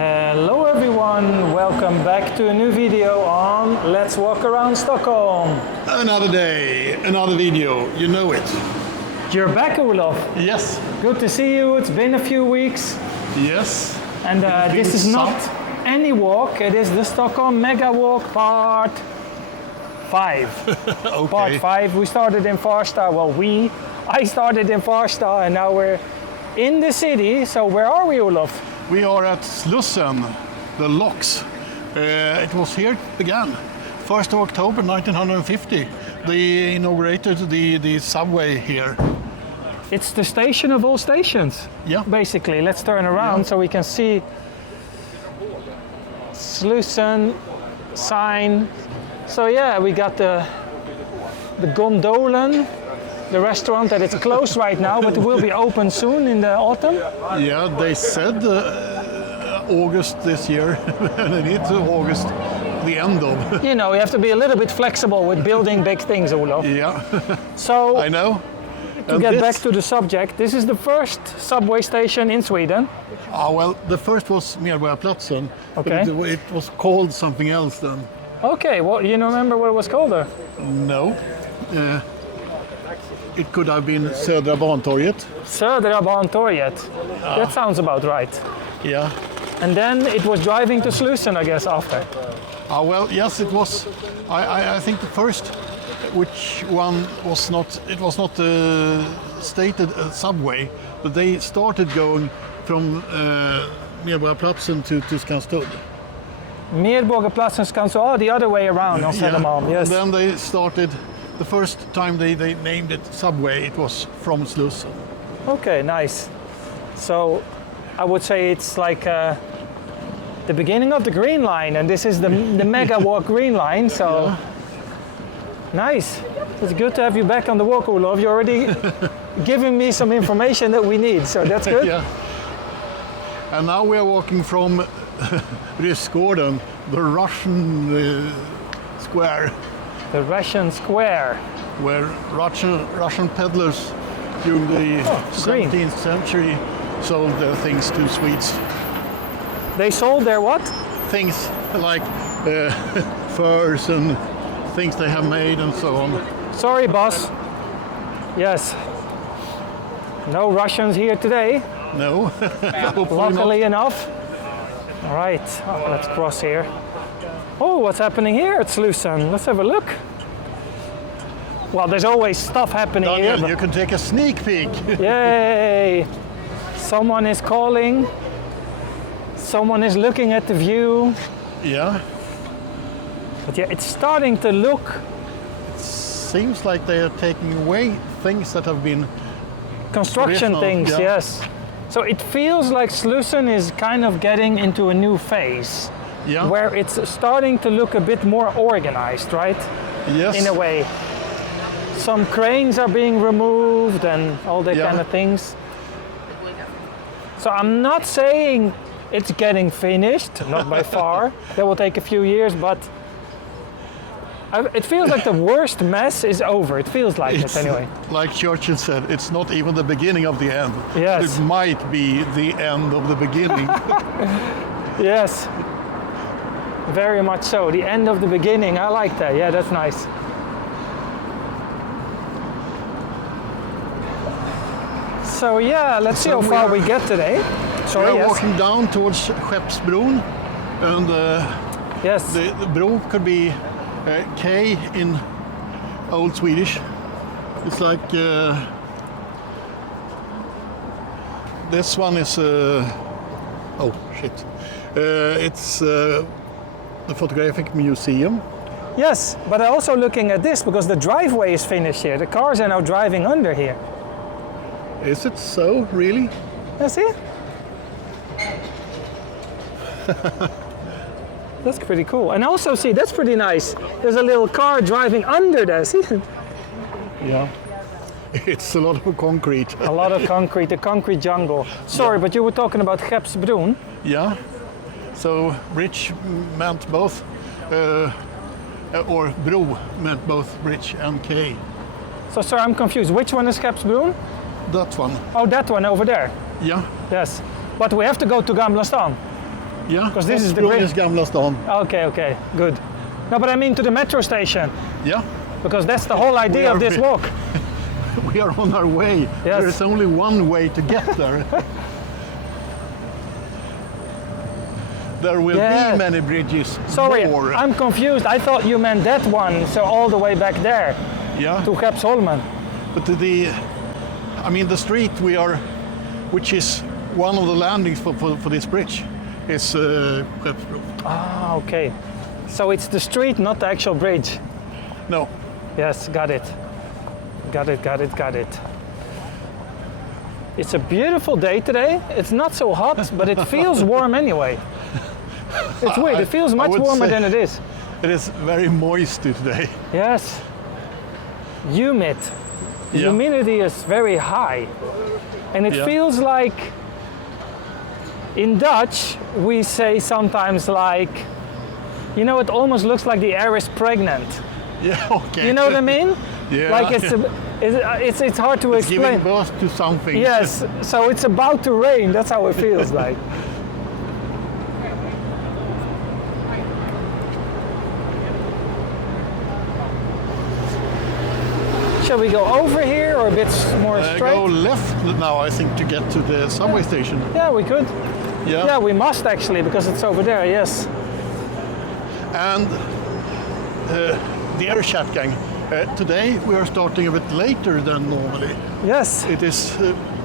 Hello everyone, welcome back to a new video on Let's Walk Around Stockholm. Another day, another video, you know it. You're back, Olof. Yes. Good to see you, it's been a few weeks. Yes. And this is not any walk, it is the Stockholm Mega Walk Part 5. Okay. Part 5, we started in Farsta, I started in Farsta and now we're in the city. So where are we, Olof? We are at Slussen, the locks. It was here it began. 1st of October 1950. They inaugurated the subway here. It's the station of all stations. Yeah. Basically, let's turn around so we can see Slussen sign. So yeah, we got the gondolen, the restaurant that is closed right now, but it will be open soon in the autumn. Yeah, they said August this year, and it's August, the end of. You know, you have to be a little bit flexible with building big things, Olof. Yeah, So I know. to get back to the subject, this is the first subway station in Sweden. Well, the first was Medborgarplatsen, Okay. but it was called something else then. Okay, well, you remember what it was called there? No. It could have been Södra Bantorget. Södra Bantorget. That sounds about right. Yeah. And then it was driving to Slussen, I guess, after. Well, yes, it was. I think the first, which one was not. It was not stated subway, but they started going from Medborgarplatsen to Skanstull. Medborgarplatsen, Skanstull, the other way around on Södermalm, yes. And then they started. The first time they named it subway, it was from Slussen. Okay, nice. So I would say it's like the beginning of the Green Line, and this is the Mega Walk Green Line, so nice. It's good to have you back on the walk, Olof. You're already giving me some information that we need, so that's good. Yeah. And now we are walking from Ryssgården, the Russian square. The Russian Square. Where Russian peddlers during the 17th century sold their things to Swedes. They sold their what? Things like furs and things they have made and so on. Sorry, boss. Yes. No Russians here today, No, luckily enough. All right, let's cross here. Oh, what's happening here at Slussen? Let's have a look. Well, there's always stuff happening Daniel, here. you can take a sneak peek. Yay! Someone is calling. Someone is looking at the view. Yeah. But yeah, it's starting to look Seems like they are taking away things that have been construction traditional, things, yeah. yes. So it feels like Slussen is kind of getting into a new phase. Yeah. Where it's starting to look a bit more organized, right? Yes. In a way. Some cranes are being removed and all that Yeah. kind of things. So I'm not saying it's getting finished, not by far. That will take a few years, but it feels like the worst mess is over. It feels like it anyway. Like Churchill said, it's not even the beginning of the end. Yes. It might be the end of the beginning. Yes. Very much so. The end of the beginning. I like that. Yeah, that's nice. So yeah, let's see how far we get today. Sorry, We are yes. walking down towards Skeppsbron, and Yes. the bro could be K in Old Swedish. It's like this one is oh shit. It's the photographic museum. Yes, but I'm also looking at this because the driveway is finished here. The cars are now driving under here. Is it so, really? You see? That's pretty cool. And also, see, that's pretty nice. There's a little car driving under there, see? Yeah. It's a lot of concrete. A lot of concrete, the concrete jungle. Sorry, but you were talking about Skeppsbron. Yeah. So bridge meant both, or bro meant both bridge and K. So, sorry, I'm confused. Which one is Skeppsbron? That one. Oh, that one over there. Yeah. Yes. But we have to go to Gamla stan. Yeah, Because this is the Skånes bridge. Gamla stan. Okay, good. No, but I mean to the metro station, Yeah, because that's the whole idea of this walk. we are on our way. Yes. There is only one way to get there. There will Yeah. be many bridges. Sorry, more. I'm confused. I thought you meant that one, so all the way back there Yeah, to Skeppsholmen. but the street we are, which is one of the landings for this bridge, is Skeppsbro. Ah, okay. So it's the street, not the actual bridge. No, Yes, got it. Got it. It's a beautiful day today. It's not so hot, but it feels warm anyway. It's weird. It feels I much would warmer say- than it is. it is very moist today. Yes. Humid. The Yeah. humidity is very high. And it Yeah. feels like, in Dutch, we say sometimes like, it almost looks like the air is pregnant. Yeah, okay. You know what I mean? Yeah. Like it's hard to It's giving explain. birth to something. Yes, so it's about to rain. That's how it feels like. Shall we go over here or a bit more straight? Go left now, I think, to get to the subway station. Yeah, we could. Yeah. Yeah, we must actually because it's over there. Yes. And the air chat gang. Today we are starting a bit later than normally. Yes. It is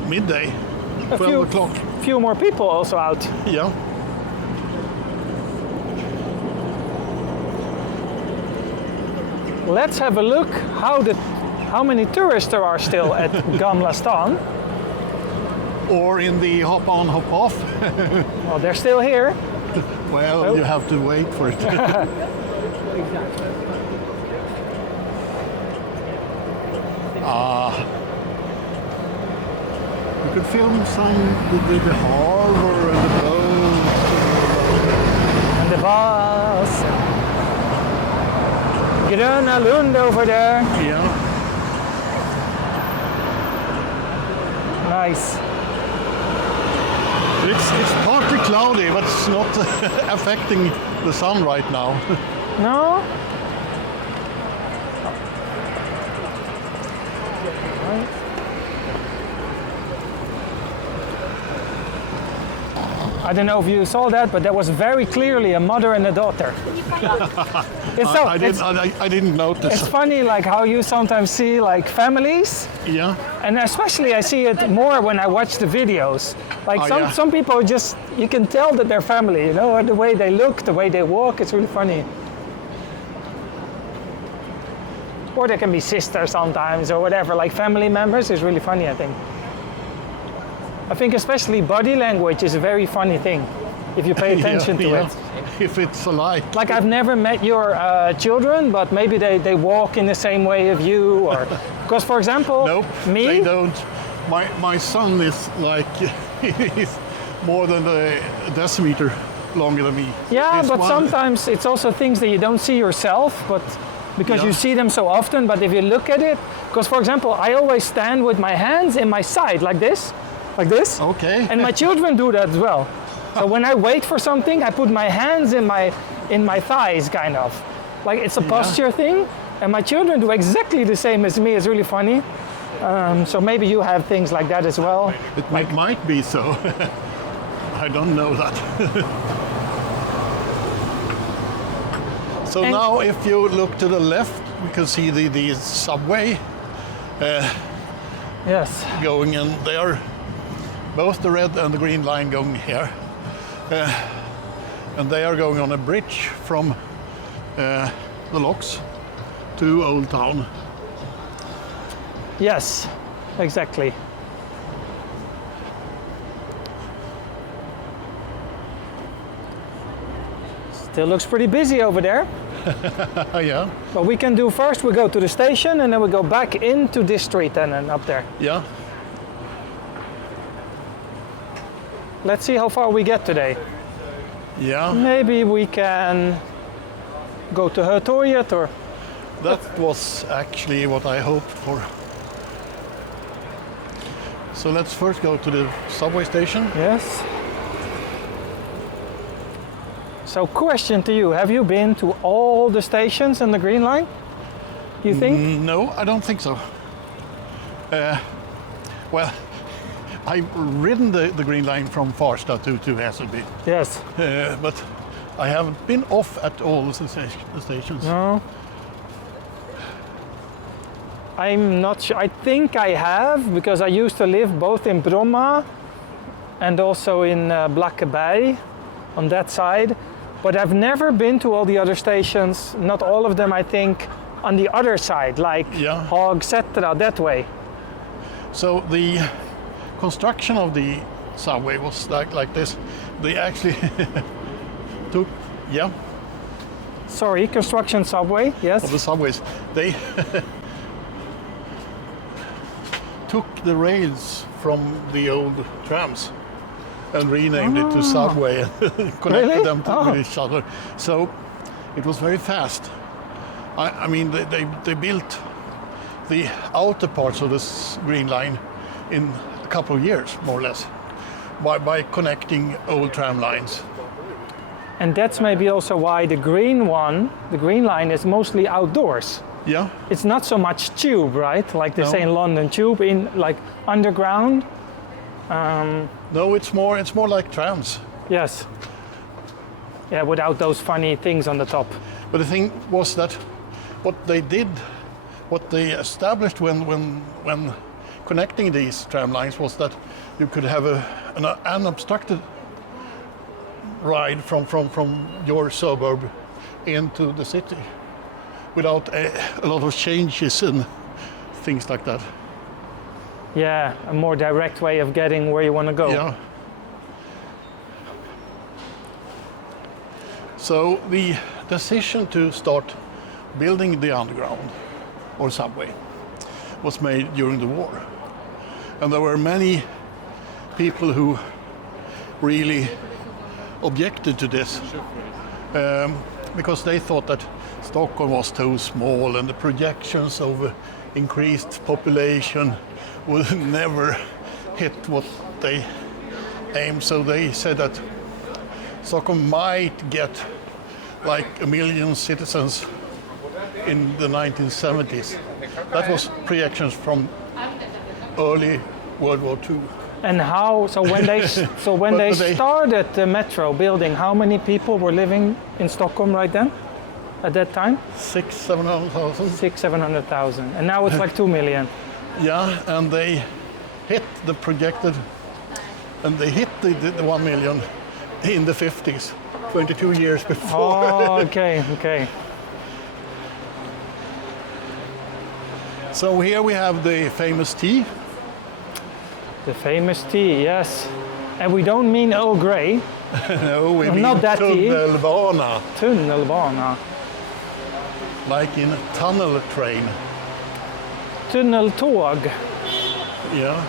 midday, A 12 o'clock. few more people also out. Yeah. Let's have a look how many tourists there are still at Gamla Stan. Or in the hop on, hop off. Well, they're still here. Well, Oh. you have to wait for it. You could film some with the harbor and the boat. And the bus. Gröna Lund over there. Yeah. Nice. It's partly cloudy, but it's not affecting the sun right now. No? I don't know if you saw that, but that was very clearly a mother and a daughter. I didn't notice. It's funny like how you sometimes see like families, Yeah. and especially I see it more when I watch the videos. Like Oh, yeah. some people just, you can tell that they're family, the way they look, the way they walk, it's really funny. Or they can be sisters sometimes or whatever, like family members is really funny, I think. I think especially body language is a very funny thing if you pay attention to it. If it's alike. Like I've never met your children, but maybe they walk in the same way of you, or because for example, Nope, me. they don't. My son is like, he's more than a decimeter longer than me. Yeah, He's but one- sometimes it's also things that you don't see yourself, but because Yeah. you see them so often. But if you look at it, because for example, I always stand with my hands in my side like this. Okay. And my children do that as well. So when I wait for something, I put my hands in my thighs, kind of. Like it's a posture thing. And my children do exactly the same as me. It's really funny. So maybe you have things like that as well. It might be so. I don't know that. So And- now if you look to the left, we can see the subway Yes. going, and they are both the red and the green line going here. And they are going on a bridge from the locks to Old Town. Yes, exactly. Still looks pretty busy over there. Yeah, But we can do first, we go to the station and then we go back into this street and then up there. yeah. Let's see how far we get today. Yeah, Maybe we can go to Hötorget or... that was actually what I hoped for. So let's first go to the subway station. Yes. So question to you, have you been to all the stations in the Green Line? You think? No, I don't think so. Well, I've ridden the Green Line from Farsta to Hässelby, Yes. but I haven't been off at all the stations. No. I'm not sure. I think I have, because I used to live both in Bromma and also in Blackeberg on that side. But I've never been to all the other stations, not all of them, I think, on the other side, like Yeah. Hagsätra, that way. So the construction of the subway was like this. They actually took, Sorry, construction subway, yes. of the subways. They took the rails from the old trams and renamed it to subway and connected Really? them with each other. So it was very fast. I mean, they built the outer parts of this Green Line in a couple of years, more or less, by connecting old tram lines. And that's maybe also why the green line is mostly outdoors. Yeah, It's not so much tube, right? Like they No. say in London, tube in like underground. no, it's more like trams. Yes. Yeah, without those funny things on the top. But the thing was that what they established when connecting these tram lines was that you could have an unobstructed ride from your suburb into the city without a lot of changes and things like that. Yeah, a more direct way of getting where you want to go. Yeah. So the decision to start building the underground or subway was made during the war. And there were many people who really objected to this because they thought that Stockholm was too small and the projections of increased population would never hit what they aimed. So they said that Stockholm might get like 1 million citizens in the 1970s. That was projections from early World War II. And how? So when they But they- started the metro building, how many people were living in Stockholm right then? At that time, 600,000-700,000. 700,000, and now it's like 2 million. Yeah, and they hit the projected, and they hit the 1 million in the 50s, 22 years before. Oh, okay. So here we have the famous tea. The famous tea, yes. And we don't mean Earl Grey, No, we Well, mean not that tea. tunnelbana, tunnelbana. like in a tunnel train. Tunneltåg, Yeah.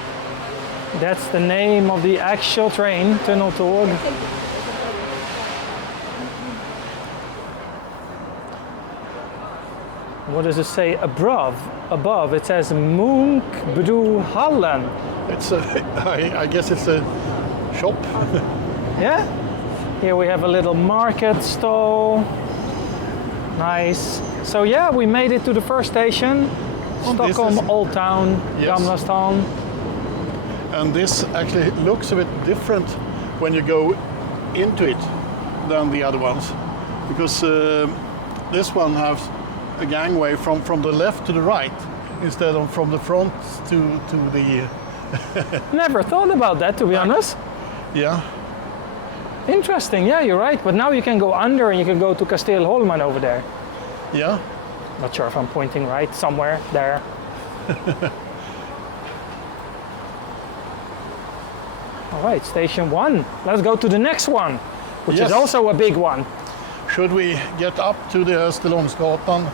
that's the name of the actual train, tunneltåg. What does it say above? Above it says Munkbrohallen. It's a, I guess it's a shop. Yeah? Here we have a little market stall. Nice. So yeah, we made it to the first station. Oh, this Stockholm is- Old Town, Yes. Gamla stan. And this actually looks a bit different when you go into it than the other ones, because this one has a gangway from the left to the right instead of from the front to the Never thought about that, to be honest. yeah. Interesting, yeah, you're right. But now you can go under and you can go to Kastelholmen over there. Yeah. Not sure if I'm pointing right, somewhere there. All right, station 1. Let's go to the next one, which Yes. is also a big one. Should we get up to the Österlångsgatan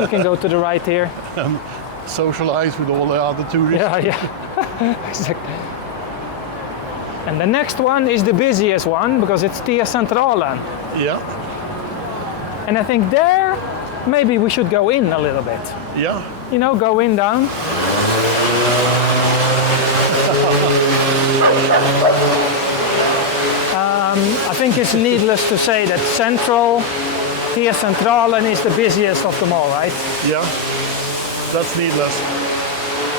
We can go to the right here. and socialize with all the other tourists? Yeah. Exactly. And the next one is the busiest one because it's T-centralen. Yeah. And I think there, maybe we should go in a little bit. Yeah. You know, go in, down. I think it's needless to say that Centralen is the busiest of them all, right? Yeah, that's needless.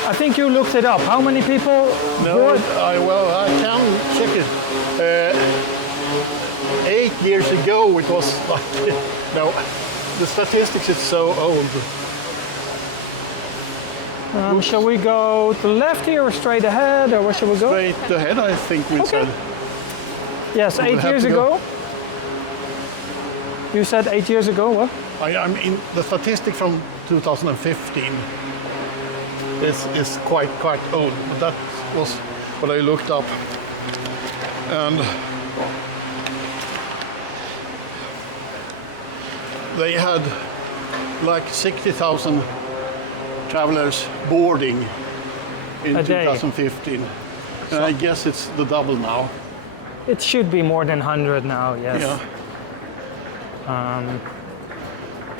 I think you looked it up. How many people No, board? I can check it. 8 years ago it was like, no, the statistics is so old. Shall we go to the left here or straight ahead, or where shall we go? Straight ahead, I think we Okay. said. Yes, We 8 have years to go. ago. You said 8 years ago, what? I mean, the statistic from 2015 is quite old, but that was what I looked up. And they had like 60,000 travelers boarding in A day. 2015. And I guess it's the double now. It should be more than 100 now, yes. Yeah.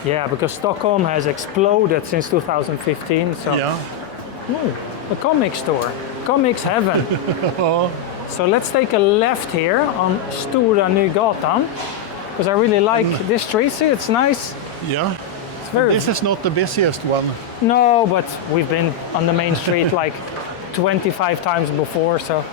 Yeah, because Stockholm has exploded since 2015. So, Yeah. Ooh, a comic store, comics heaven. So let's take a left here on Stora Nygatan, because I really like this street. See, it's nice. Yeah. It's very This is not the busiest one. no, but we've been on the main street like 25 times before. So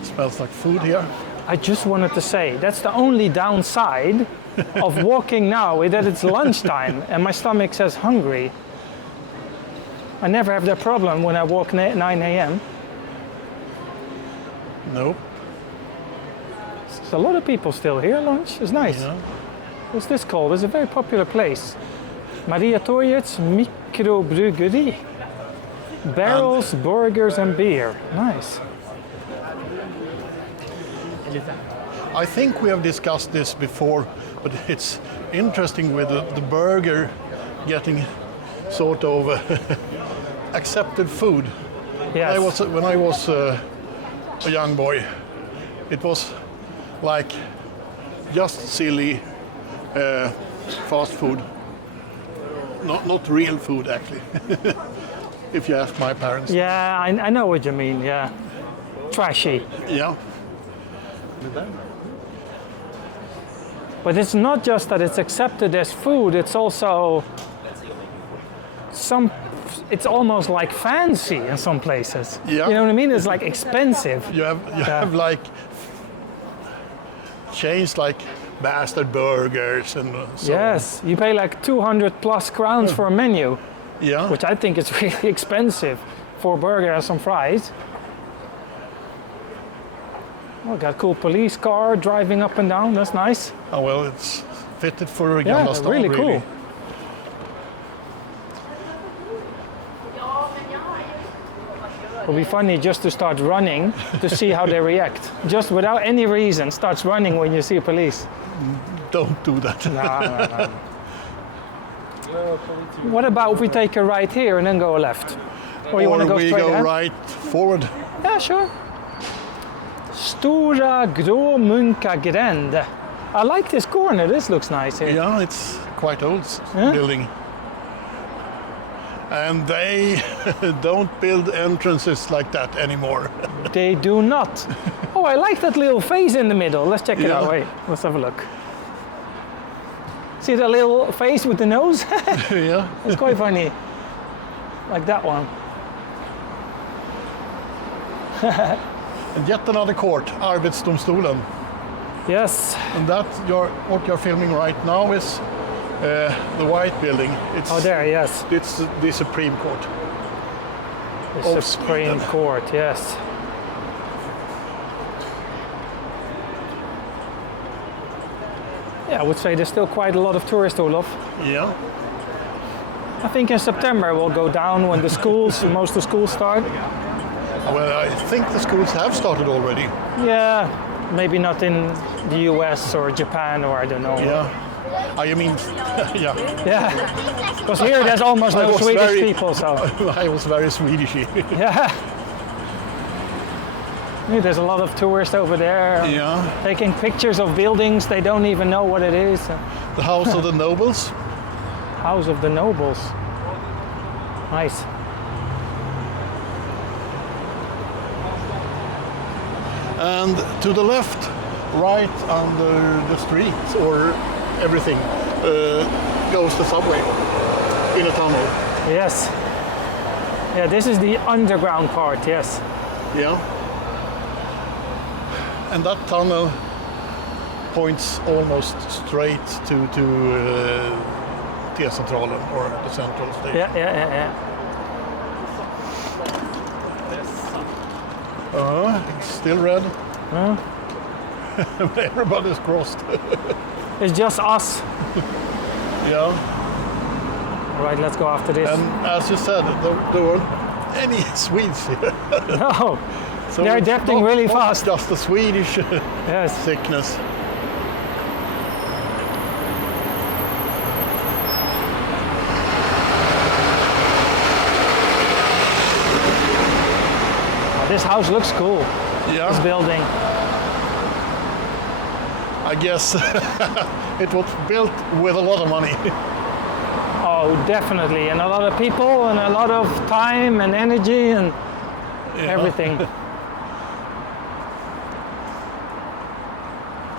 It smells like food here. I just wanted to say that's the only downside of walking now is that it's lunchtime and my stomach says hungry. I never have that problem when I walk 9 a.m. No. There's a lot of people still here. Lunch is nice. Yeah. What's this called? It's a very popular place. Horget's Mikrobryggeri. Barrels, burgers and beer. Nice. I think we have discussed this before, but it's interesting with the burger getting sort of accepted food. Yes. When I was a young boy, it was like just silly fast food, not real food actually. If you ask my parents. Yeah, I know what you mean. Yeah. Trashy. Yeah. But it's not just that it's accepted as food, it's also it's almost like fancy in some places. Yeah. You know what I mean? It's like expensive. You have like chains like Bastard Burgers and so on. Yes, you pay like 200 plus crowns for a menu, Yeah. which I think is really expensive for a burger and some fries. Oh, got a cool police car driving up and down, that's nice. Oh, well, it's fitted for a Yeah, Gamla stan, really cool. It'll be funny just to start running to see how they react. Just without any reason, starts running when you see police. Don't do that. No. What about if we take a right here and then go left? Or you want to go we straight go ahead? right forward. Yeah, sure. Stora Gråmunka Gränd. I like this corner, this looks nice here. Yeah, it's quite old Yeah. building. And they don't build entrances like that anymore. They do not. Oh, I like that little face in the middle. Let's check it Yeah. out. Wait, let's have a look. See the little face with the nose? Yeah. It's quite funny. Like that one. And yet another court, Arbetsdomstolen. Yes. And that what you're filming right now is the white building. It's Oh, there, yes. It's the Supreme Court. The Of Supreme Sweden. Court, yes. Yeah, I would say there's still quite a lot of tourists, Olof. Yeah. I think in September we'll go down when the schools, most of the schools start. Well, I think the schools have started already. Yeah, maybe not in the US or Japan or I don't know. Yeah. I mean, yeah. Yeah, because here there's almost I no was Swedish very- people, so I was very Swedishy. yeah. Yeah, there's a lot of tourists over there Yeah. taking pictures of buildings they don't even know what it is. The House of the Nobles. House of the Nobles. Nice. And to the left, right under the streets or everything, goes the subway in a tunnel. Yes. Yeah, this is the underground part, yes. Yeah. And that tunnel points almost straight to T-centralen, or the central station. Yeah. It's still red. Everybody's crossed. It's just us. Yeah. All right, let's go after this. And as you said, there weren't any Swedes here. No, So they're it's adapting not- really not fast. Just the Swedish Yes. sickness. This house looks cool, this Yeah, building. I guess it was built with a lot of money. Oh, definitely. And a lot of people and a lot of time and energy and Yeah. everything.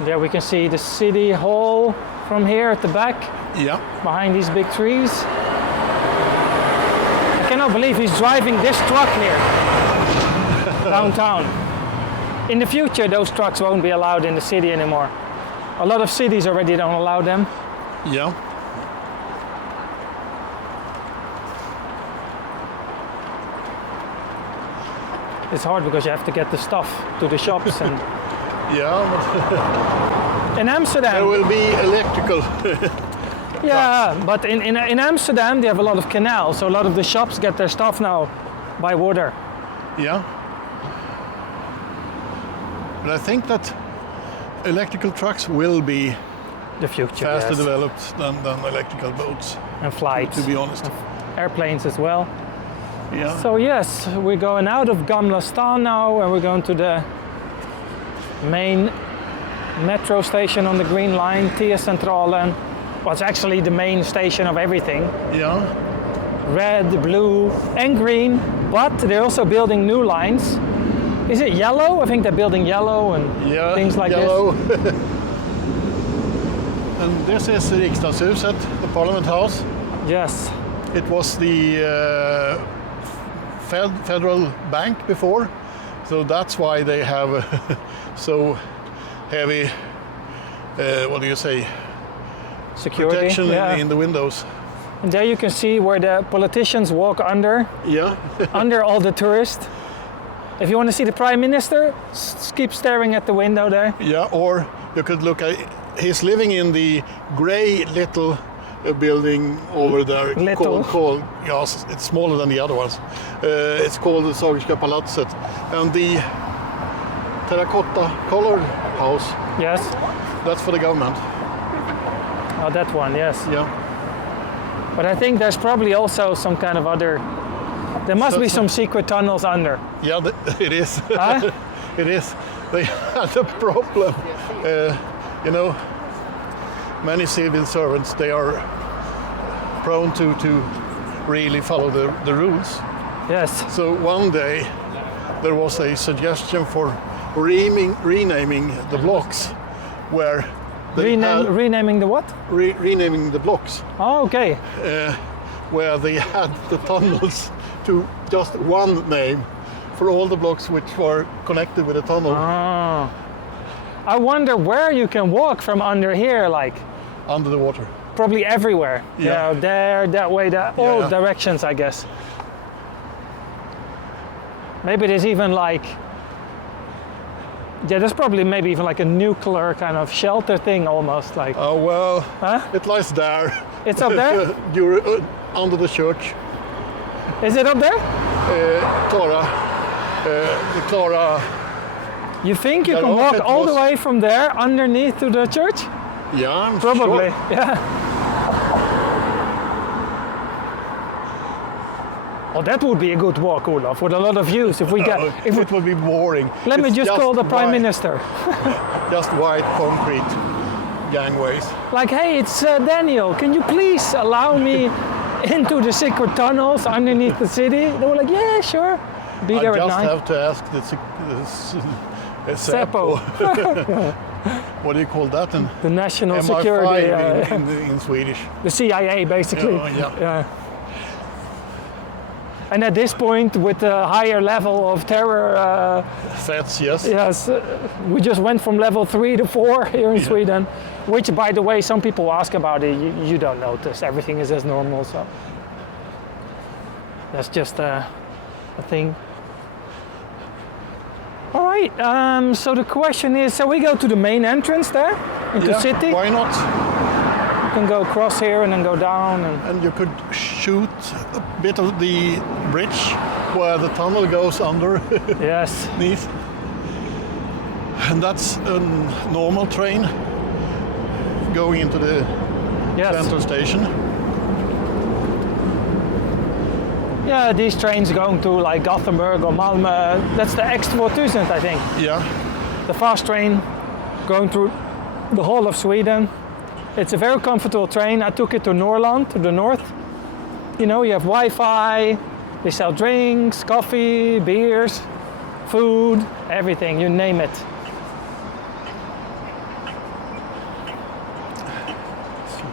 There we can see the city hall from here at the back, Yeah. behind these big trees. I cannot believe he's driving this truck here, downtown. In the future, those trucks won't be allowed in the city anymore. A lot of cities already don't allow them. Yeah. It's hard because you have to get the stuff to the shops. And Yeah, but in Amsterdam, there will be electrical. yeah, but in Amsterdam they have a lot of canals, so a lot of the shops get their stuff now by water. Yeah. But I think that electrical trucks will be The future, faster yes. developed than electrical boats, And flights, to be honest. airplanes as well. Yeah. So yes, we're going out of Gamla Stan now, and we're going to the main metro station on the Green Line, T-centralen. Well, it's actually the main station of everything. Yeah. Red, blue, and green, but they're also building new lines. Is it yellow? I think they're building yellow and Yeah. things like yellow. this. And this is Riksdagshuset, the Parliament House. Yes. It was the federal bank before, so that's why they have so heavy, what do you say, Security. protection Yeah. in the windows. And there you can see where the politicians walk under, Yeah. under all the tourists. If you want to see the Prime Minister, keep staring at the window there. Yeah, or you could look at, he's living in the grey little building over there. Little? Called, yes, it's smaller than the other ones. It's called the Sagerska Palatset. And the terracotta colored house, Yes. that's for the government. Oh, that one, yes. Yeah. But I think there's probably also some kind of other... There must be some secret tunnels under. Yeah, it is. Huh? It is. They had a problem. You know, many civil servants, they are prone to really follow the rules. Yes. So one day there was a suggestion for renaming the blocks where they had, Renaming the what? renaming the blocks Oh, okay. where they had the tunnels to just one name for all the blocks which were connected with the tunnel. Oh. I wonder where you can walk from under here, like Under the water. probably everywhere. Yeah. Yeah, there, that way, all Yeah. directions, I guess. Maybe there's even like, yeah, there's probably maybe even like a nuclear kind of shelter thing almost, like, Oh well, huh? it lies there. It's up there? Under the church. Is it up there? Clara. You think you Yeah, can no, walk it all the was- way from there underneath to the church? Yeah, I'm Probably, sure. yeah. Oh, that would be a good walk, Olaf, with a lot of views. If we get, if we, It would be boring. let me It's just call the Prime white- Minister. Just white concrete gangways. Like, hey, it's Daniel. Can you please allow me into the secret tunnels underneath the city? They were like, yeah, sure. Be I there at just 9. have to ask Seppo. What do you call that? The national MI5 security. in Swedish. The CIA, basically. Yeah. And at this point, with the higher level of terror, Threats, yes. yes, we just went from level 3 to 4 here in Sweden. Which, by the way, some people ask about it. You don't notice. Everything is as normal, so that's just a thing. All right. So the question is: so we go to the main entrance there into city. Why not? You can go across here and then go down. And you could shoot a bit of the bridge where the tunnel goes under. Yes. Neath. And that's a normal train going into the central station. Yeah, these trains going to like Gothenburg or Malmö. That's the X2000, I think. Yeah. The fast train going through the whole of Sweden. It's a very comfortable train. I took it to Norrland, to the north. You know, you have Wi-Fi, they sell drinks, coffee, beers, food, everything, you name it.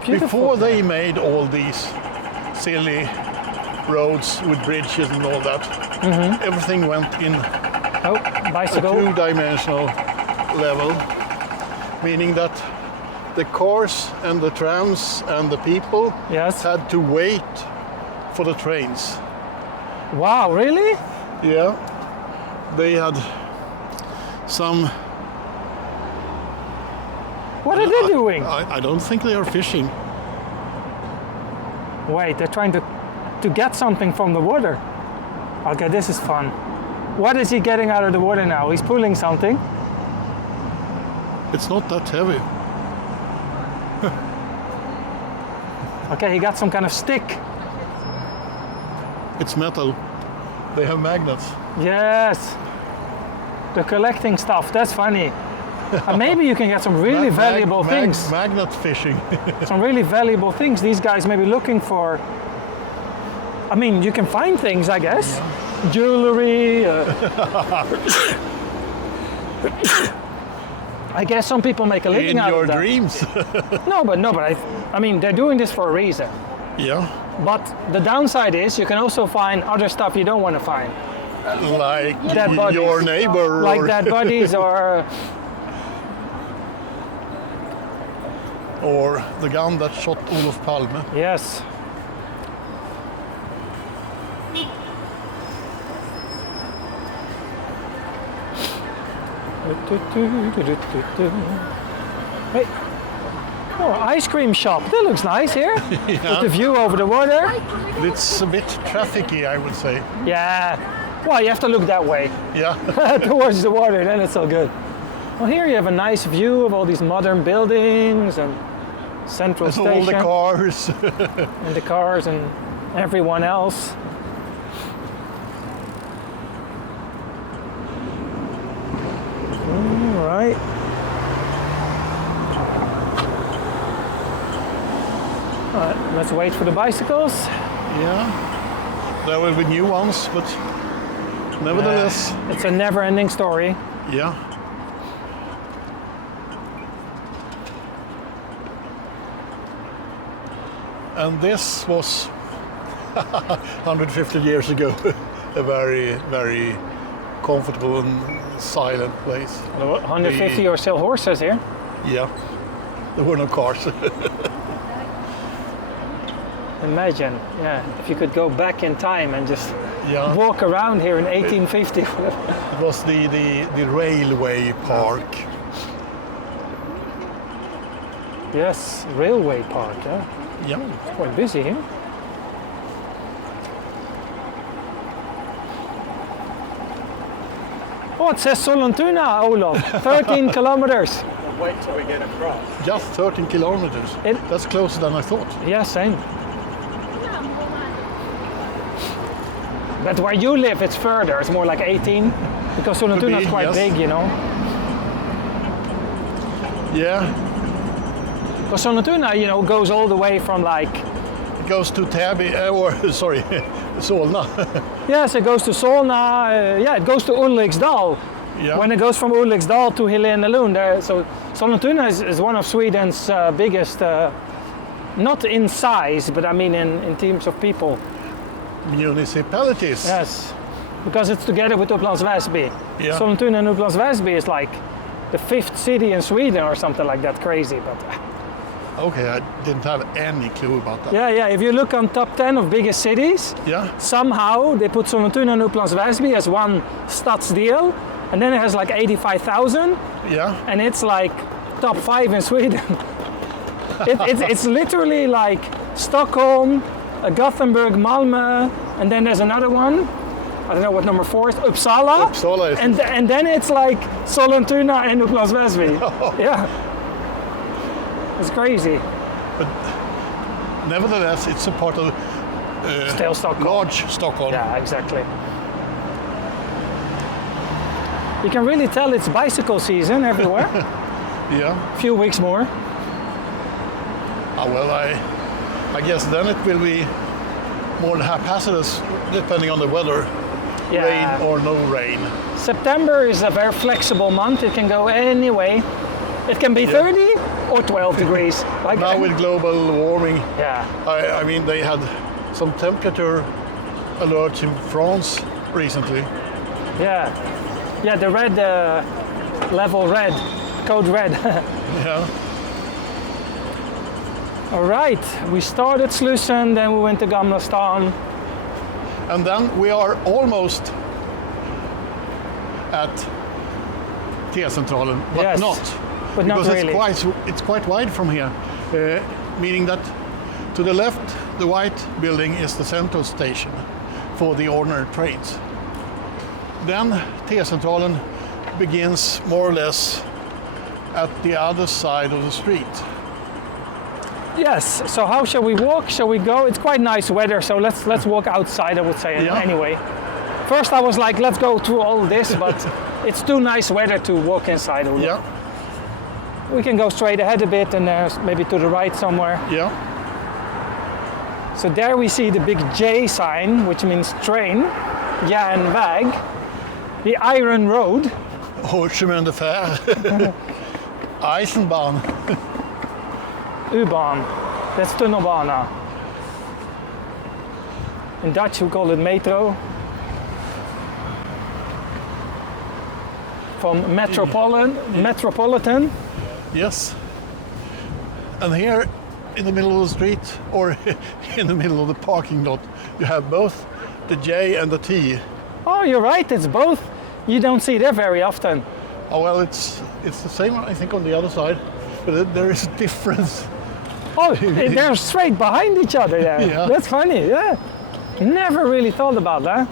Before they made all these silly roads with bridges and all that, everything went in Bicycle. a two-dimensional level, meaning that the cars and the trams and the people had to wait for the trains. Wow, really? Yeah. They had some... What are they doing? I don't think they are fishing. Wait, they're trying to get something from the water. Okay, this is fun. What is he getting out of the water now? He's pulling something. It's not that heavy. Okay, he got some kind of stick. It's metal. They have magnets. Yes. They're collecting stuff. That's funny. And maybe you can get some really valuable things. Magnet fishing. Some really valuable things. These guys may be looking for. I mean, you can find things, I guess. Yeah. Jewelry. I guess some people make a living out of that. In your dreams. No, but I mean, they're doing this for a reason. Yeah. But the downside is you can also find other stuff you don't want to find. Like dead bodies. Your neighbor. Like dead bodies or... Or the gun that shot Olof Palme. Yes. Hey. Oh, ice cream shop. That looks nice here. Yeah. With the view over the water. It's a bit trafficy, I would say. Yeah. Well, you have to look that way. Yeah. Towards the water, then it's all good. Well, here you have a nice view of all these modern buildings and central station. All the cars. And the cars and everyone else. All right. All right, let's wait for the bicycles. Yeah. There will be new ones, but nevertheless. It's a never-ending story. Yeah. And this was 150 years ago, a very, very comfortable and silent place. 150 or so horses here. Yeah, there were no cars. Imagine, if you could go back in time and just walk around here in 1850. It was the railway park. Yes, railway park, yeah. Yeah. It's quite busy here. Oh, it says Sollentuna, Olof. 13 kilometers. Wait till we get across. Just 13 kilometers. That's closer than I thought. Yeah, same. But where you live, it's further. It's more like 18. Because Sollentuna is quite big, you know. Yeah. Because Sollentuna, you know, goes all the way from like... It goes to Solna. Yes, it goes to Solna. It goes to Ulriksdal. Yeah. When it goes from Ulriksdal to Helenelund, so Sollentuna is one of Sweden's biggest, not in size, but I mean in terms of people. Municipalities. Yes, because it's together with Upplands Väsby. Yeah. Sollentuna and Upplands Väsby is like the 5th city in Sweden or something like that, crazy. But Okay, I didn't have any clue about that. yeah, if you look on top 10 of biggest cities, Yeah. somehow they put Sollentuna and Upplands Väsby as one stadsdel, and then it has like 85,000, Yeah. and it's like top 5 in Sweden. It's literally like Stockholm, Gothenburg, Malmö, and then there's another one. I don't know what number 4 is. Uppsala. Uppsala is. And then it's like Sollentuna and Upplands Väsby. Yeah. It's crazy. Nevertheless, it's a part of Still Stockholm. large Stockholm. Yeah, exactly. You can really tell it's bicycle season everywhere. Yeah. A few weeks more. Well, I guess then it will be more haphazardous depending on the weather. Yeah. Rain or no rain. September is a very flexible month. It can go any way. It can be 30 or 12 degrees. Like Now with global warming, yeah. I mean they had some temperature alerts in France recently. Yeah. Yeah, the red level red, code red. Yeah. All right, we started Slussen, then we went to Gamla Stan. And then we are almost at T-centralen, but Yes, not. but not Because really. it's quite wide from here, meaning that to the left, the white building is the central station for the ordinary trains. Then T-centralen begins more or less at the other side of the street. Yes, so how shall we walk? Shall we go? It's quite nice weather, so let's walk outside, I would say, Yeah. anyway. First I was like, let's go through all this, but it's too nice weather to walk inside. Yeah, We can go straight ahead a bit and maybe to the right somewhere. yeah, So there we see the big J sign, which means train, järnväg, the Iron Road. Hårdcement Eisenbahn. U-Bahn, that's tunnelbana. In Dutch we call it metro. From metropolitan. Yes. And here in the middle of the street, or in the middle of the parking lot, you have both the J and the T. Oh, you're right, it's both. You don't see that very often. Oh well, it's the same, I think, on the other side, but there is a difference. Oh, they're straight behind each other there. Yeah. That's funny, yeah. Never really thought about that.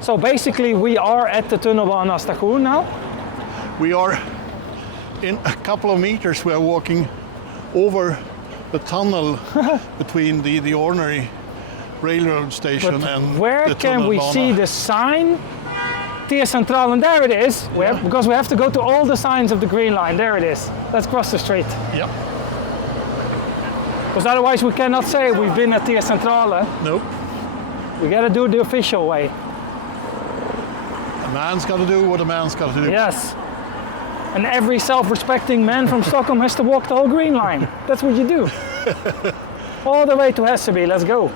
So basically we are at the tunnelbana station now. We are in a couple of meters, we are walking over the tunnel between the ordinary railroad station and Where the can we tunnelbana. see the sign? T-centralen, there it is. Because we have to go to all the signs of the green line. There it is. Let's cross the street. Yeah. Because otherwise we cannot say we've been at T-centralen. Nope. We got to do it the official way. A man's got to do what a man's got to do. Yes. And every self-respecting man from Stockholm has to walk the whole green line. That's what you do. All the way to Hässelby. Let's go.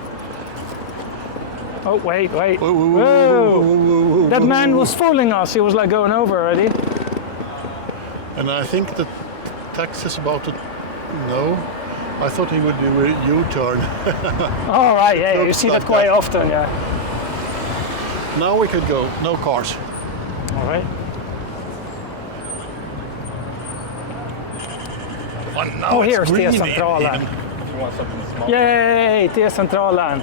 Oh, wait. Whoa, whoa, whoa, Whoa. whoa, whoa, whoa, That whoa, man whoa. was fooling us. He was like going over already. And I think the taxi is about to... No. I thought he would do a U-turn. All right, yeah, you Looks see like that quite that. often, yeah. Now we could go. No cars. All right. Oh, now Oh, it's here's green T-centralen. even. Yay, T-centralen.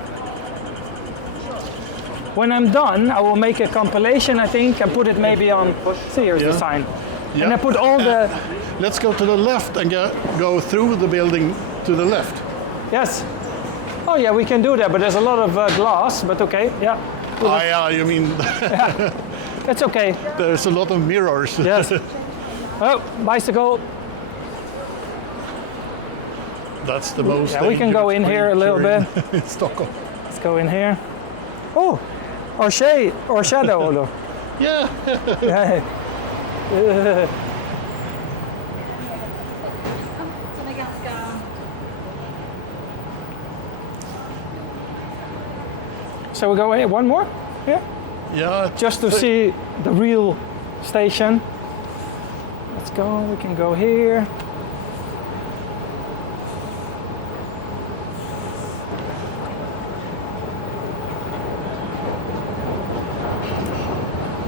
When I'm done, I will make a compilation, I think, and put it maybe on. See, here's the Yeah. sign. Yeah. And I put all the. Let's go to the left and go through the building to the left. Yes. Oh, yeah, we can do that, but there's a lot of glass, but okay, yeah. Ah, yeah, you mean It's okay. there's a lot of mirrors. Yes. Oh, bicycle. That's the most. Yeah, we can go in here a little bit. In Stockholm. Let's go in here. Oh, or shadow, Olo. Yeah. Yeah. Som är ganska... So we go one more? Yeah. Yeah. Just to see the real station. Let's go, we can go here.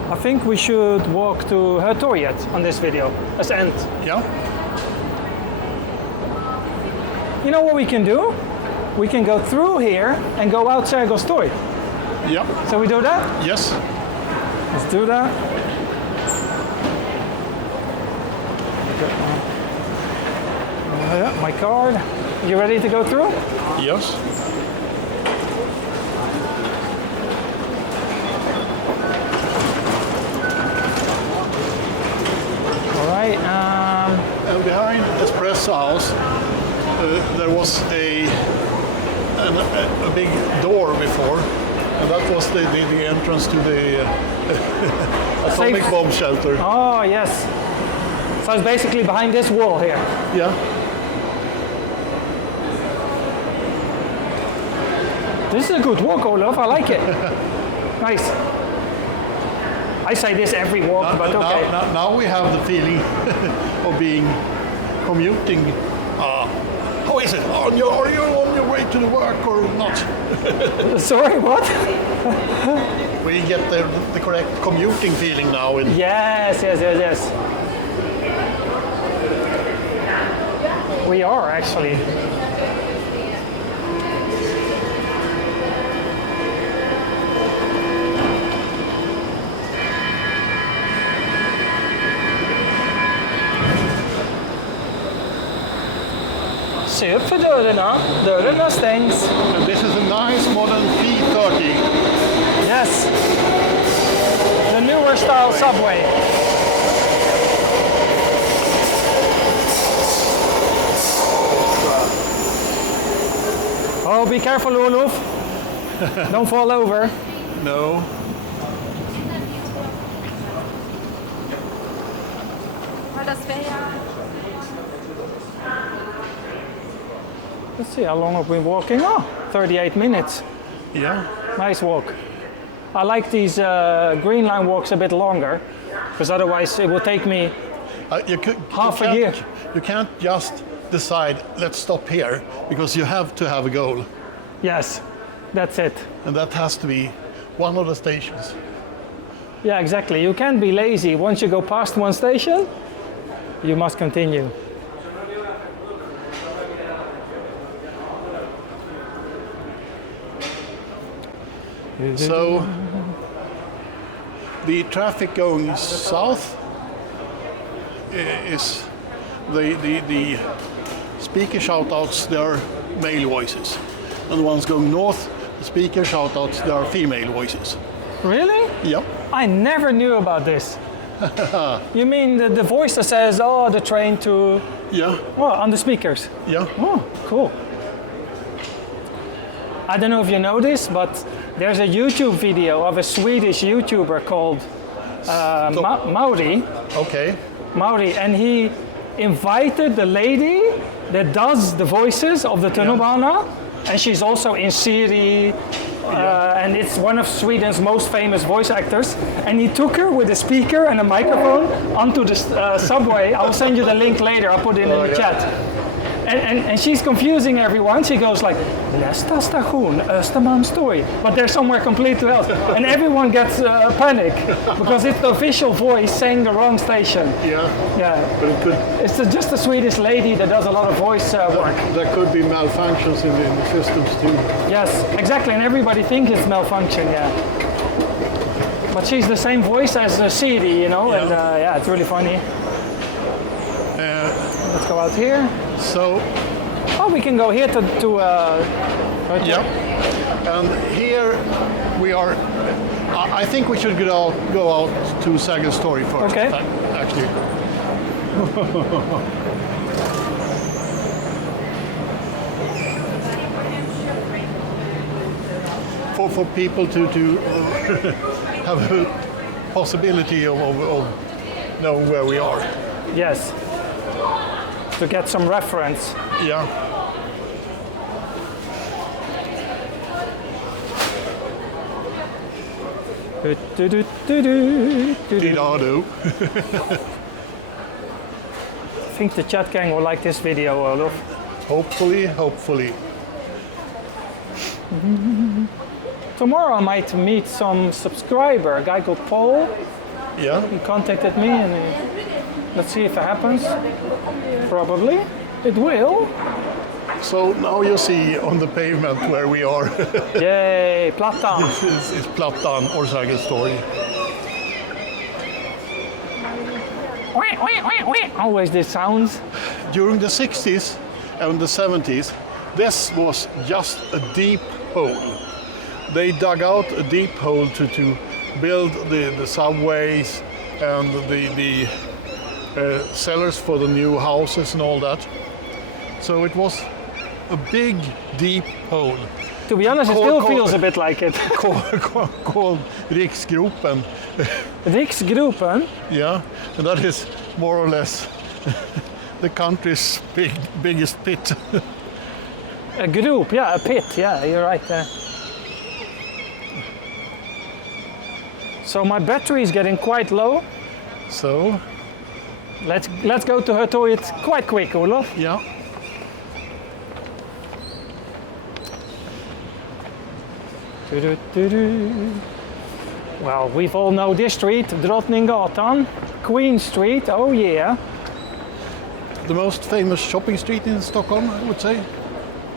I think we should walk to Hötorget on this video as end. Yeah. You know what we can do? We can go through here and go out Sergels Torg. Yeah. So we do that? Yes. Let's do that. My card. You ready to go through? Yes. All right. And behind Espresso House, there was a big door before, and that was the entrance to the atomic Safe. bomb shelter. Oh, yes. So it's basically behind this wall here. Yeah. This is a good walk, Olof. I like it. Nice. I say this every walk, but okay. Now we have the feeling of being commuting. How is it? Are you on your way to the work or not? Sorry, what? We get the correct commuting feeling now. Yes. We are actually. Se upp för dörrarna. Dörrarna stängs. And this is a nice modern P30. Yes. The newer style subway. Oh, be careful, Olof. Don't fall over. No. Let's see how long have we been walking. Oh, 38 minutes. Yeah. Nice walk. I like these Green Line walks a bit longer, because otherwise it will take me half a year. You can't just decide, let's stop here, because you have to have a goal. Yes, that's it. And that has to be one of the stations. Yeah, exactly. You can't be lazy. Once you go past one station, you must continue. So the traffic going south is the speaker shoutouts, they are male voices. And the ones going north, the speaker shoutouts, they are female voices. Really? Yep. I never knew about this. You mean the voice that says, oh, the train to... Yeah. Oh, on the speakers. Yeah. Oh, cool. I don't know if you know this, but there's a YouTube video of a Swedish YouTuber called Mauri. Okay. Mauri, and he invited the lady that does the voices of the tunnelbana, and she's also in Siri, and it's one of Sweden's most famous voice actors. And he took her with a speaker and a microphone onto the subway. I will send you the link later. I'll put it in the chat. And she's confusing everyone. She goes like, nästa station, Östermalmstorg. But they're somewhere completely else. And everyone gets panic because it's the official voice saying the wrong station. Yeah. Yeah. But it could, It's just a Swedish lady that does a lot of voice work. there could be malfunctions in the systems too. Yes, exactly. And everybody thinks it's malfunction, yeah. But she's the same voice as Siri, you know, and yeah, it's really funny. Let's go out here. So, Oh, we can go here to yeah. And here we are. I think we should go out to Sergels Torg first. Okay. Actually. for people to have a possibility of knowing where we are. Yes. To get some reference. Yeah. Did-a-do. I think the chat gang will like this video, Olof. Hopefully. Tomorrow I might meet some subscriber, a guy called Paul. Yeah. He contacted me and let's see if it happens. Probably. It will. So now you see on the pavement where we are. Yay, Plattan. This is Plattan or Sergels torg. Always these sounds. During the 60s and the 70s, this was just a deep hole. They dug out a deep hole to build the subways and the cellars for the new houses and all that. So it was a big, deep hole. To be honest, it still feels a bit like it. Called Riksgropen. Riksgropen? Yeah, and that is more or less the country's biggest pit. A group, yeah, a pit, yeah, you're right there. So my battery is getting quite low. So, let's go to Hötorget quite quick, Olof. yeah. Well, we've all know this street, Drottninggatan, Queen Street, oh yeah. The most famous shopping street in Stockholm, I would say.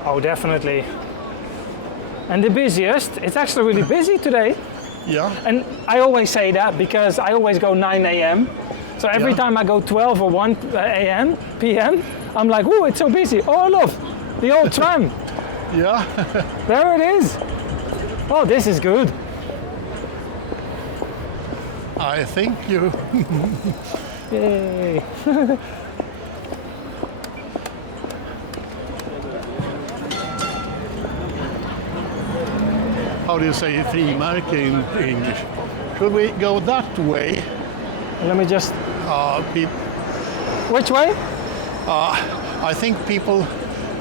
Oh, definitely. And the busiest, it's actually really busy today. Yeah. And I always say that because I always go 9 a.m. So every time I go 12 or 1 a.m., p.m., I'm like, oh, it's so busy. Oh, look, the old tram. Yeah. There it is. Oh, this is good. I think you. Yay. How do you say frimärke in English? Should we go that way? Let me just... Which way? I think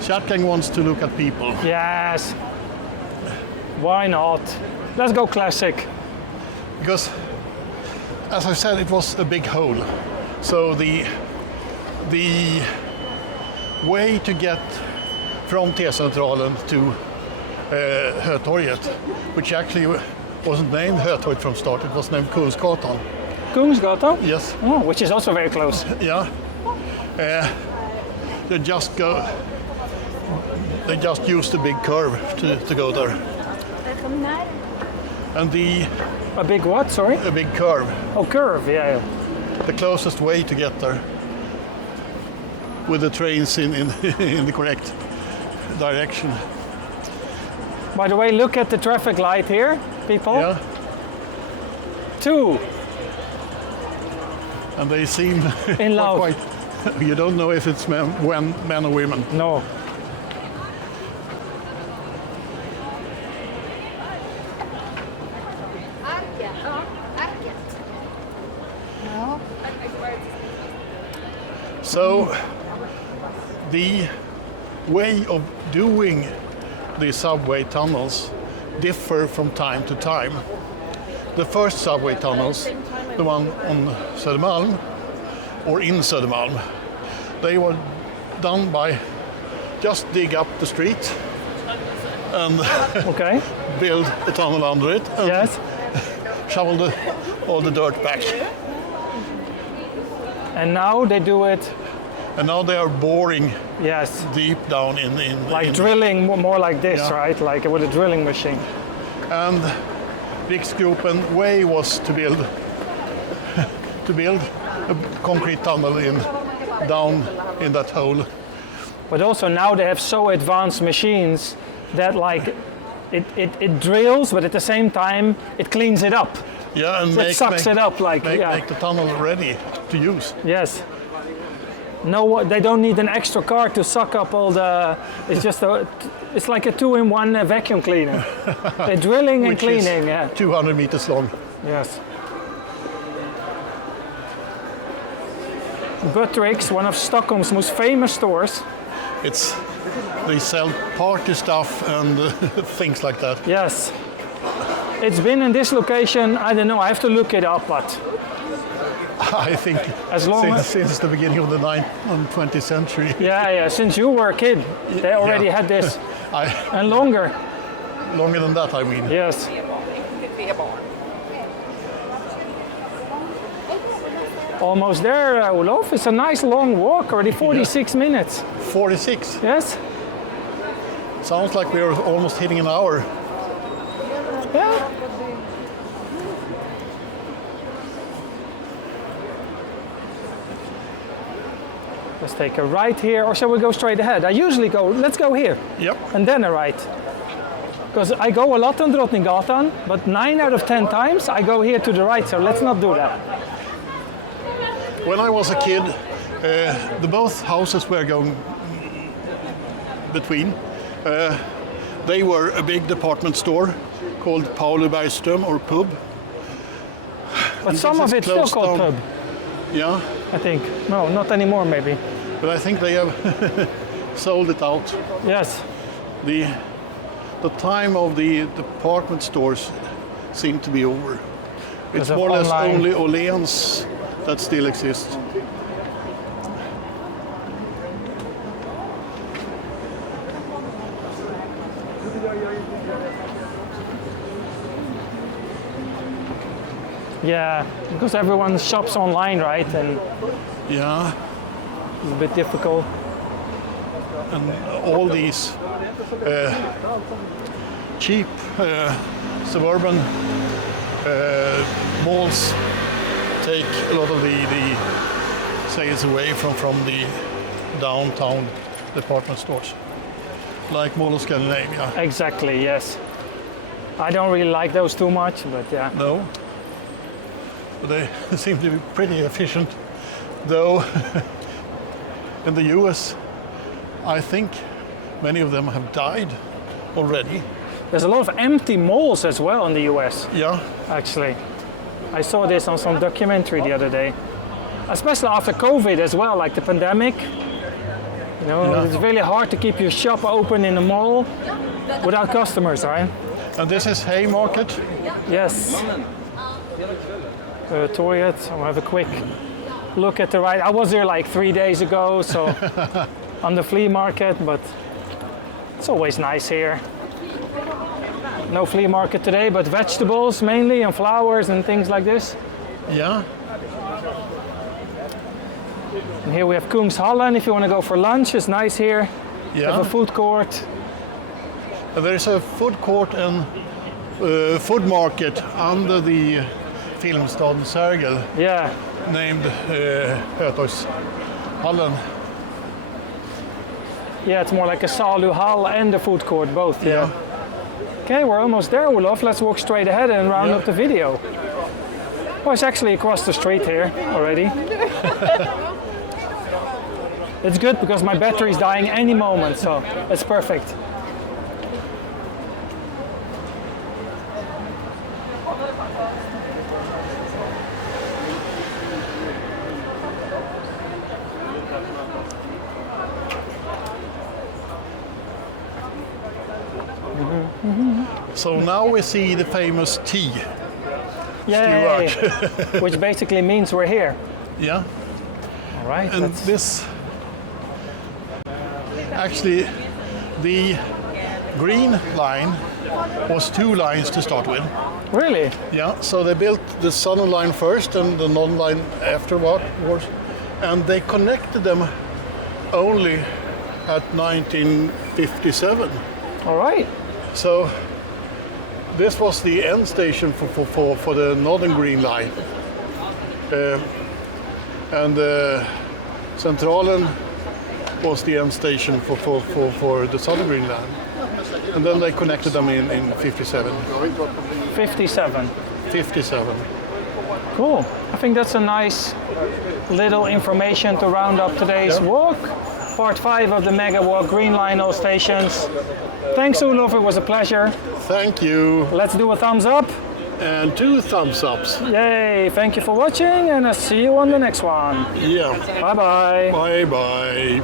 Chatgang wants to look at people. Yes. Why not? Let's go classic. Because, as I said, it was a big hole. So the way to get from T-centralen to Hötorget, which actually wasn't named Hötorget from start, it was named Kungsgatan. Kungsgatan? Yes. Oh, which is also very close. Yeah. They just used a big curve to go there. And A big what, sorry? a big curve, Oh, curve, yeah. the closest way to get there, with the trains in the correct direction. By the way, look at the traffic light here, people. Yeah. 2. And they seem In love. quite. You don't know if it's men or women. No. So the way of doing the subway tunnels differ from time to time. The first subway tunnels, the one on Södermalm or in Södermalm, they were done by just dig up the street and Okay. build a tunnel under it and Yes. shovel all the dirt back. And now they do it, And now they are boring yes, deep down in like in, drilling more like this, Yeah. right? Like with a drilling machine. And Riksgropen way was to build a concrete tunnel down in that hole. But also now they have so advanced machines that like it drills, but at the same time it cleans it up. Yeah, and It sucks it up like, yeah. make the tunnel ready to use. Yes. No, they don't need an extra car to suck up all the. It's just it's like a 2-in-1 vacuum cleaner. They're drilling and Which cleaning. is Yeah. 200 meters long. Yes. Butterick's, one of Stockholm's most famous stores. They sell party stuff and things like that. Yes. It's been in this location, I don't know, I have to look it up, but I think as long since the beginning of the 20th century. yeah, since you were a kid, they already had this. And longer. Longer than that, I mean. Yes. Almost there, Olof. It's a nice long walk, already 46 minutes. 46? Yes. Sounds like we're almost hitting an hour. Yeah. Let's take a right here, or shall we go straight ahead? I usually go, let's go here. Yep. And then a right. Because I go a lot on Drottninggatan, but 9 out of 10 times I go here to the right, so let's not do that. When I was a kid, the both houses were going between. They were a big department store called Pauli Bergström or Pub. But And some this of is it's still closed called down. pub, Yeah, I think. No, not anymore maybe. but I think they have sold it out. Yes. The time of the department stores seem to be over. Because It's of more or less online. only Åhléns that still exists. Yeah, because everyone shops online, right? And Yeah, it's a bit difficult. and all these cheap suburban malls take a lot of the sales away from the downtown department stores, like Mall of Scandinavia. Exactly, yes. I don't really like those too much, but yeah. No, but they seem to be pretty efficient, though. In the US, I think many of them have died already. There's a lot of empty malls as well in the US, Yeah, actually. I saw this on some documentary the other day. Especially after COVID as well, like the pandemic. You know, Yeah. it's really hard to keep your shop open in a mall without customers, right? and this is Haymarket. Yes. Hötorget. I'll have a quick look at the right. I was here like 3 days ago, so on the flea market, but it's always nice here. No flea market today, but vegetables mainly and flowers and things like this. Yeah, And here we have Kungshallen if you want to go for lunch. It's nice here. We have a yeah. food court. There's a food court and food market under the Filmstaden Sergel Yeah. named Hötorgshallen. Yeah, it's more like a saluhall and a food court, both. Yeah. Yeah. Okay, we're almost there, Olof. Let's walk straight ahead and round Yeah. up the video. Oh, it's actually across the street here already. It's good because my battery is dying any moment, so it's perfect. So now we see the famous T. Yay! Which basically means we're here. Yeah, All right. and let's- this actually the green line was 2 lines to start with. Really? Yeah, so they built the southern line first and the northern line afterwards, and they connected them only at 1957. All right. So this was the end station for the northern green line, and Centralen was the end station for the southern green line, and then they connected them in 57. 57. 57. Cool. I think that's a nice little information to round up today's Yeah. walk. Part 5 of the Mega Walk Green Line, all stations. Thanks, Olof. It was a pleasure. Thank you. Let's do a thumbs up. and 2 thumbs ups. Yay! Thank you for watching, and I'll see you on the next one. Yeah. Bye bye. Bye bye.